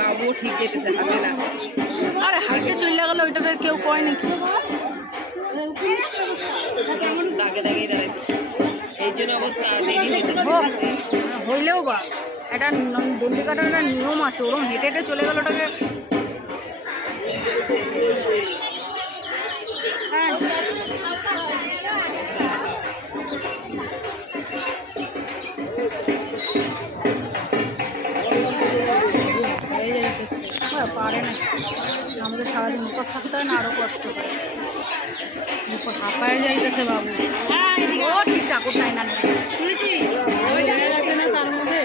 বাবুও ঠিক যেতেছে হাতে না, আরে হাঁটতে চলে গেল, ওইটা কেউ কয় নাকি? কেমন দাগে দাগেই দাঁড়াইছে, এই জন্য আবার দেরি হইতেছে। হইলেও বা একটা দণ্ডি কাটার একটা নিয়ম আছে, ওরম হেঁটে হেঁটে চলে গেল ওটাকে। পারে না, আমাদের সারাদিন উপোস থাকতে হয় না, আরো কষ্ট হয়। হাঁপায় যাইতেছে বাবু, ও ঠিক ঠাকুর নাই না শুনেছি, তার মধ্যে